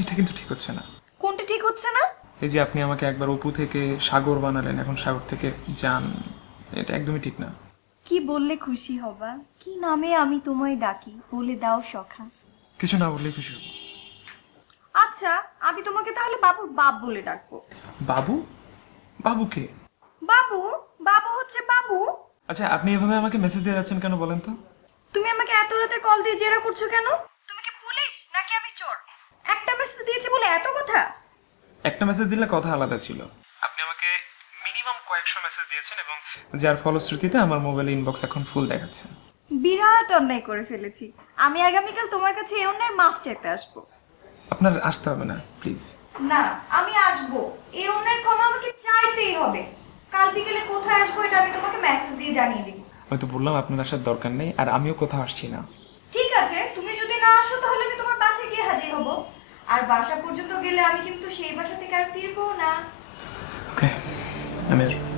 এটা কিন্তু ঠিক হচ্ছে না। কোনটা ঠিক হচ্ছে না? এই যে আপনি আমাকে একবার অপু থেকে সাগর বানালেন, এখন সাগর থেকে জান, এটা একদমই ঠিক না। কি বললে খুশি হবা? কি নামে আমি তোমায় ডাকি বলে দাও সখা। কিছু না বললেই খুশি হবো। আচ্ছা, আমি তোমাকে তাহলে বাবুর বাপ বলে ডাকবো। বাবু? বাবুকে? বাবু? বাবু হচ্ছে বাবু। আচ্ছা, আপনি এভাবে আমাকে মেসেজ দিয়ে যাচ্ছেন কেন বলেন তো? তুমি আমাকে এত রাতে কল দিয়ে জেরা করছো কেন? তুমি কি পুলিশ নাকি আমি চোর? একটা মেসেজ দিয়েছি বলে এত কথা? একটা মেসেজ দিলে কথা আলাদা ছিল, আপনি আমাকে মিনিমাম কয়েকশো মেসেজ দিয়েছেন, এবং যার ফলশ্রুতিতে আমার মোবাইল ইনবক্স এখন ফুল দেখাচ্ছে। বিরাট অন্যায় করে ফেলেছি। আমি আগামীকাল তোমার কাছে এই অন্যায়ের মাফ চাইতে আসবো। আপনার আসতে হবে না, প্লিজ। না, আমি আসবো। এই অন্যায়ের ক্ষমা আমাকে চাইতেই হবে। কাল বিকেলে কোথায় আসবো এটা আমি তোমাকে মেসেজ দিয়ে জানিয়ে দিব। আমি তো বললাম আপনার আসার দরকার নেই, আর আমিও কোথাও আসছি না। ঠিক আছে, তুমি যদি না আসো তাহলে আমি তোমার বাসায় গিয়ে হাজির হব। আর বাসা পর্যন্ত গেলে আমি কিন্তু সেই বাসা থেকে আর ফিরবো না। ওকে, আমি আসবো।